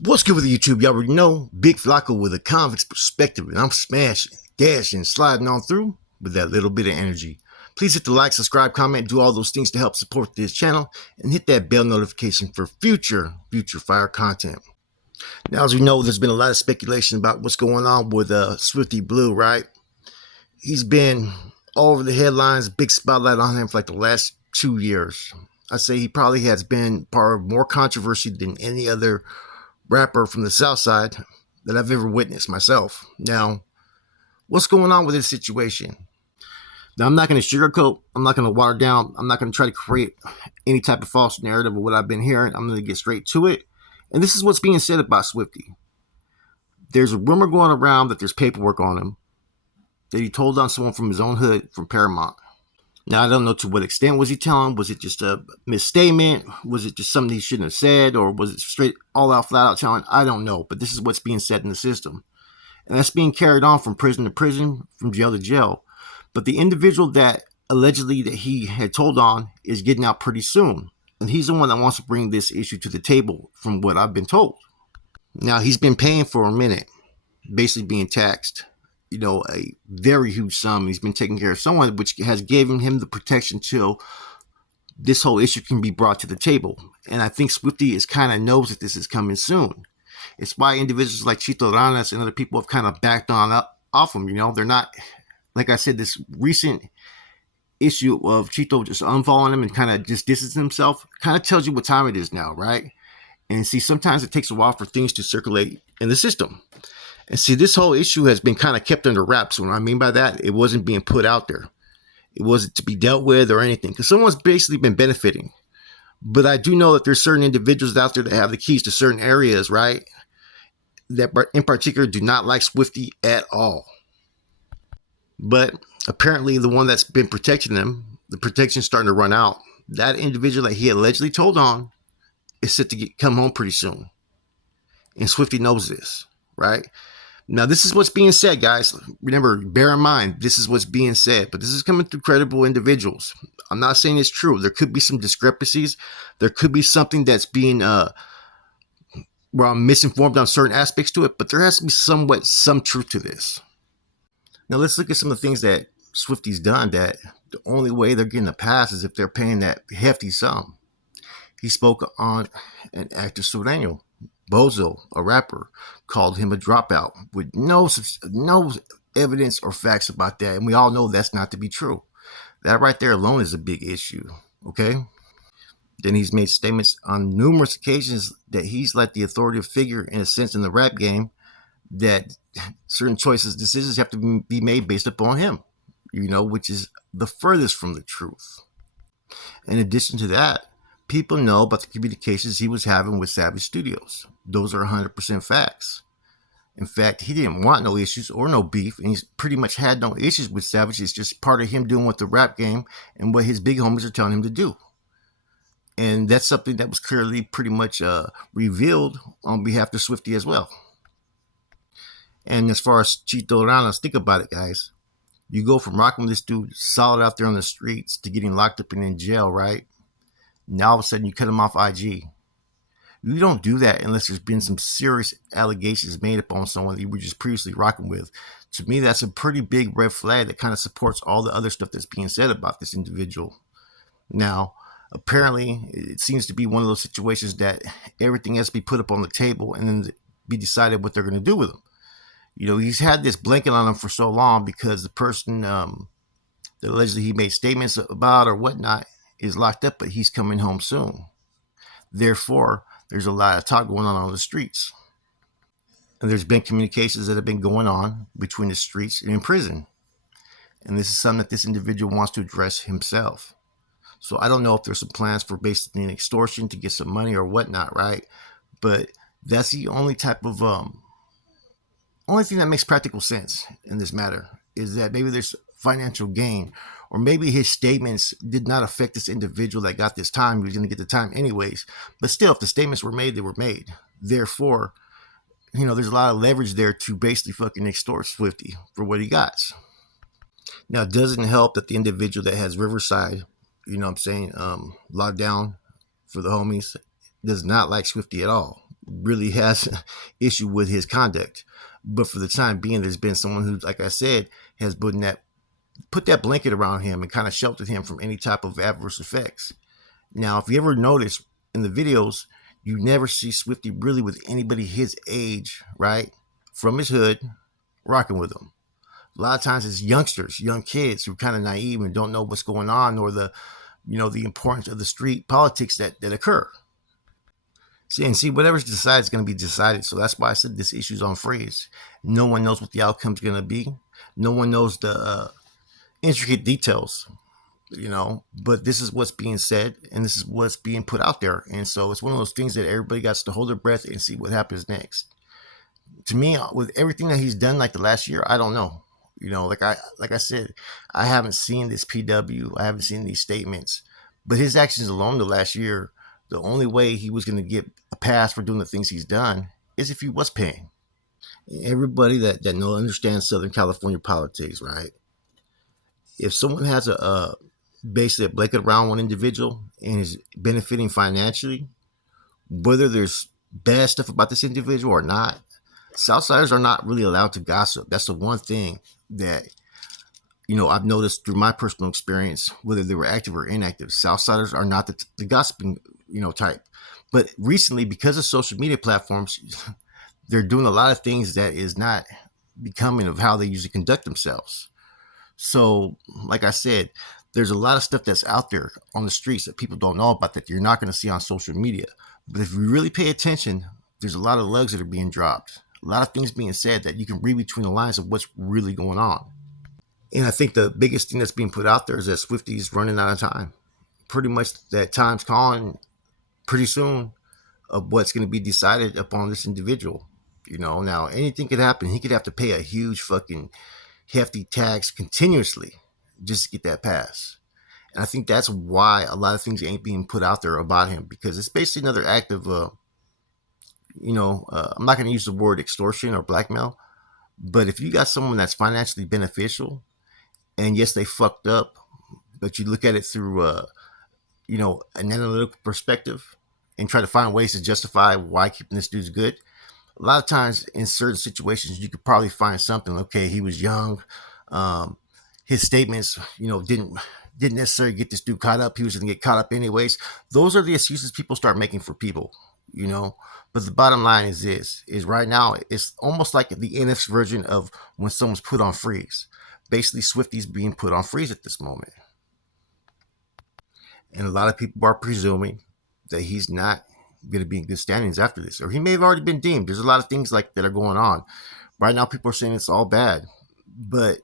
What's good with YouTube? Y'all already know Big Flacco with a convict's perspective, and I'm smashing, dashing, sliding on through with that little bit of energy. Please hit the like, subscribe, comment, do all those things to help support this channel, and hit that bell notification for future fire content. Now, as we know, there's been a lot of speculation about what's going on with Swifty Blue, right? He's been all over the headlines, big spotlight on him for like the last 2 years. I say he probably has been part of more controversy than any other rapper from the Southside that I've ever witnessed myself. Now, what's going on with this situation? Now, I'm not going to sugarcoat. I'm not going to water down. I'm not going to try to create any type of false narrative of what I've been hearing. I'm going to get straight to it. And this is what's being said about Swifty. There's a rumor going around that there's paperwork on him that he told on someone from his own hood from Paramount. Now, I don't know to what extent was he telling. Was it just a misstatement? Was it just something he shouldn't have said? Or was it straight all out, flat out telling? I don't know. But this is what's being said in the system. And that's being carried on from prison to prison, from jail to jail. But the individual that allegedly that he had told on is getting out pretty soon. And he's the one that wants to bring this issue to the table from what I've been told. Now, he's been paying for a minute, basically being taxed. You know, a very huge sum. He's been taking care of someone, which has given him the protection till this whole issue can be brought to the table. And I think Swifty is kind of knows that this is coming soon. It's why individuals like Chito and other people have kind of backed on up off him. You know, they're not, like I said, this recent issue of Chito just unfollowing him and kind of just distancing himself kind of tells you what time it is now, right? And see, sometimes it takes a while for things to circulate in the system. And see, this whole issue has been kind of kept under wraps. What I mean by that, it wasn't being put out there. It wasn't to be dealt with or anything, because someone's basically been benefiting. But I do know that there's certain individuals out there that have the keys to certain areas, right? That in particular do not like Swifty at all. But apparently the one that's been protecting them, the protection's starting to run out. That individual that he allegedly told on is set to come home pretty soon. And Swifty knows this, right? Now, this is what's being said, guys. Remember, bear in mind, this is what's being said, but this is coming through credible individuals. I'm not saying it's true. There could be some discrepancies. There could be something that's being, where I'm misinformed on certain aspects to it, but there has to be some truth to this. Now, let's look at some of the things that Swifty's done that the only way they're getting a pass is if they're paying that hefty sum. He spoke on an actor Sureño. Bozo, a rapper, called him a dropout with no evidence or facts about that. And we all know that's not to be true. That right there alone is a big issue, okay? Then he's made statements on numerous occasions that he's like the authoritative figure in a sense in the rap game, that certain decisions have to be made based upon him, you know, which is the furthest from the truth. In addition to that, people know about the communications he was having with Savage Studios. Those are 100% facts. In fact, he didn't want no issues or no beef, and he's pretty much had no issues with Savage. It's just part of him doing what the rap game and what his big homies are telling him to do. And that's something that was clearly pretty much revealed on behalf of Swifty as well. And as far as Chito Ranas, think about it, guys. You go from rocking this dude solid out there on the streets to getting locked up and in jail, right? Now all of a sudden you cut him off IG. You don't do that unless there's been some serious allegations made upon someone that you were just previously rocking with. To me, that's a pretty big red flag that kind of supports all the other stuff that's being said about this individual. Now, apparently, it seems to be one of those situations that everything has to be put up on the table and then be decided what they're going to do with him. You know, he's had this blanket on him for so long because the person that allegedly he made statements about or whatnot is locked up, but he's coming home soon. Therefore, there's a lot of talk going on the streets. And there's been communications that have been going on between the streets and in prison. And this is something that this individual wants to address himself. So I don't know if there's some plans for basically an extortion to get some money or whatnot, right? But that's the only type of, only thing that makes practical sense in this matter is that maybe there's financial gain, or maybe his statements did not affect this individual that got this time. He was going to get the time anyways. But still, if the statements were made, they were made. Therefore, you know, there's a lot of leverage there to basically fucking extort Swifty for what he got. Now, it doesn't help that the individual that has Riverside, you know what I'm saying, locked down for the homies, does not like Swifty at all. really has issue with his conduct. But for the time being, there's been someone who, like I said, has put that blanket around him and kind of sheltered him from any type of adverse effects. Now, if you ever notice in the videos, you never see Swifty really with anybody his age, right? From his hood, rocking with him. A lot of times it's youngsters, young kids who are kind of naive and don't know what's going on, or the importance of the street politics that occur. See, whatever's decided is going to be decided. So that's why I said this issue's on freeze. No one knows what the outcome's going to be. No one knows the intricate details, but this is what's being said and this is what's being put out there. And so it's one of those things that everybody got to hold their breath and see what happens next. To me, with everything that he's done like the last year, I don't know. Like I said, I haven't seen this PW. I haven't seen these statements. But his actions alone the last year, the only way he was going to get a pass for doing the things he's done is if he was paying. Everybody that understands Southern California politics, right? If someone has a basically a blanket around one individual and is benefiting financially, whether there's bad stuff about this individual or not, Southsiders are not really allowed to gossip. That's the one thing that I've noticed through my personal experience, whether they were active or inactive. Southsiders are not the gossiping type. But recently, because of social media platforms, they're doing a lot of things that is not becoming of how they usually conduct themselves. So, like I said, there's a lot of stuff that's out there on the streets that people don't know about that you're not going to see on social media. But if you really pay attention, there's a lot of lugs that are being dropped, a lot of things being said that you can read between the lines of what's really going on. And I think the biggest thing that's being put out there is that Swifty's running out of time. Pretty much that time's calling pretty soon of what's going to be decided upon this individual. Now anything could happen. He could have to pay a huge fucking hefty tax continuously just to get that pass. And I think that's why a lot of things ain't being put out there about him, because it's basically another act of, I'm not going to use the word extortion or blackmail, but if you got someone that's financially beneficial, and yes, they fucked up, but you look at it through, an analytical perspective and try to find ways to justify why keeping this dude's good. A lot of times in certain situations, you could probably find something. Okay, he was young. His statements, didn't necessarily get this dude caught up. He was going to get caught up anyways. Those are the excuses people start making for people, But the bottom line is this: is right now it's almost like the NF's version of when someone's put on freeze. Basically, Swifty's being put on freeze at this moment, and a lot of people are presuming that he's not going to be in good standings after this, or he may have already been deemed. There's a lot of things like that are going on right now. People are saying it's all bad, but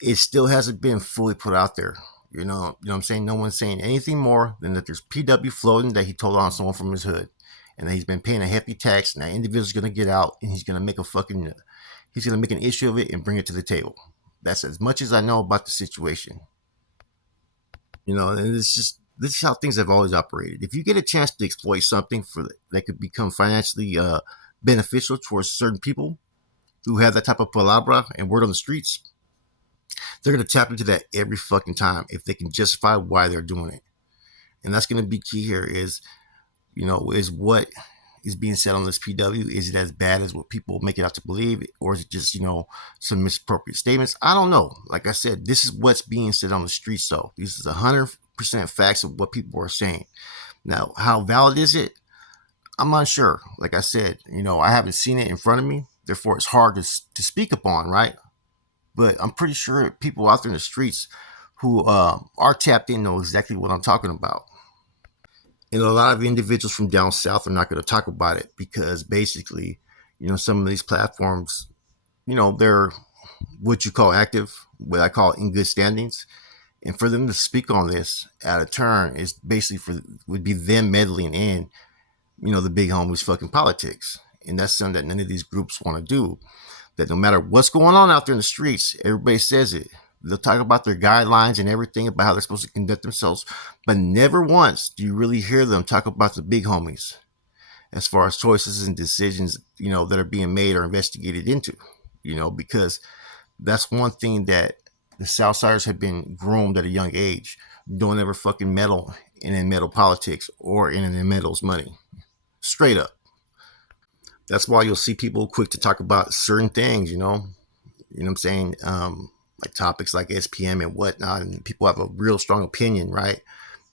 it still hasn't been fully put out there. You know what I'm saying? No one's saying anything more than that there's PW floating that he told on someone from his hood, and that he's been paying a hefty tax, and that individual's going to get out, and he's going to make an issue of it and bring it to the table. That's as much as I know about the situation. And this is how things have always operated. If you get a chance to exploit something that could become financially beneficial towards certain people who have that type of palabra and word on the streets, they're going to tap into that every fucking time if they can justify why they're doing it. And that's going to be key here is what is being said on this PW. Is it as bad as what people make it out to believe? Or is it just, some misappropriate statements? I don't know. Like I said, this is what's being said on the streets, though. This is 100% facts of what people are saying. Now, how valid is it? I'm unsure. Like I said, I haven't seen it in front of me. Therefore, it's hard to speak upon, right? But I'm pretty sure people out there in the streets who are tapped in know exactly what I'm talking about. And a lot of individuals from down south are not going to talk about it because basically, some of these platforms, they're what you call active, what I call in good standings. And for them to speak on this at a turn is basically would be them meddling in, the big homies fucking politics. And that's something that none of these groups want to do. That no matter what's going on out there in the streets, everybody says it. They'll talk about their guidelines and everything about how they're supposed to conduct themselves, but never once do you really hear them talk about the big homies as far as choices and decisions, that are being made or investigated into, because that's one thing that the Southsiders have been groomed at a young age. Don't ever fucking meddle in meddle politics or in meddle's money. Straight up. That's why you'll see people quick to talk about certain things, you know what I'm saying? Like topics like SPM and whatnot, and people have a real strong opinion, right?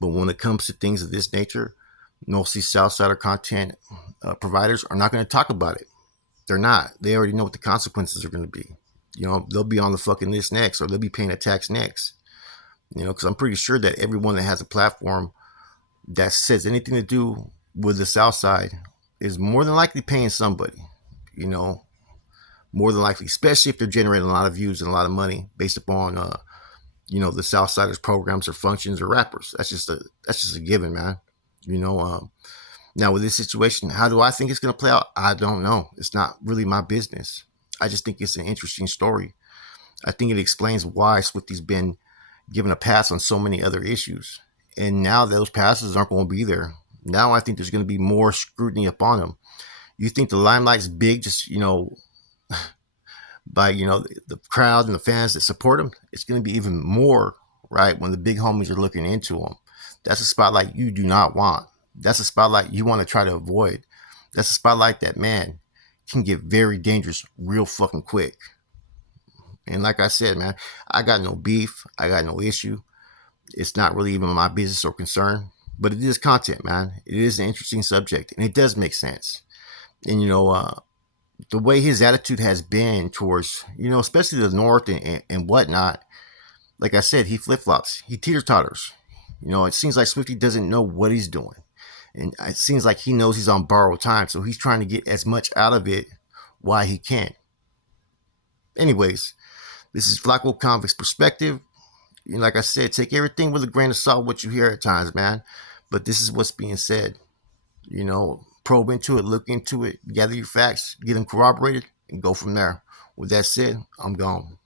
But when it comes to things of this nature, mostly Southsider content providers are not going to talk about it. They're not. They already know what the consequences are going to be. They'll be on the fucking list next, or they'll be paying a tax next. Because I'm pretty sure that everyone that has a platform that says anything to do with the South Side is more than likely paying somebody. You know, more than likely, especially if they're generating a lot of views and a lot of money based upon the Southsiders programs or functions or rappers. That's just a given, man. You know, now with this situation, how do I think it's gonna play out? I don't know. It's not really my business. I just think it's an interesting story. I think it explains why Swifty's been given a pass on so many other issues. And now those passes aren't going to be there. Now I think there's going to be more scrutiny upon him. You think the limelight's big, just by the crowd and the fans that support him? It's going to be even more, right, when the big homies are looking into him. That's a spotlight you do not want. That's a spotlight you want to try to avoid. That's a spotlight that, man, can get very dangerous real fucking quick. And like I said, man, I got no beef. I got no issue. It's not really even my business or concern. But it is content, man. It is an interesting subject. And it does make sense. And, the way his attitude has been towards, especially the North and whatnot, like I said, he flip-flops. He teeter-totters. It seems like Swifty doesn't know what he's doing. And it seems like he knows he's on borrowed time. So he's trying to get as much out of it while he can. Anyways, this is Flacco Convict's perspective. Like I said, take everything with a grain of salt what you hear at times, man. But this is what's being said. Probe into it, look into it, gather your facts, get them corroborated, and go from there. With that said, I'm gone.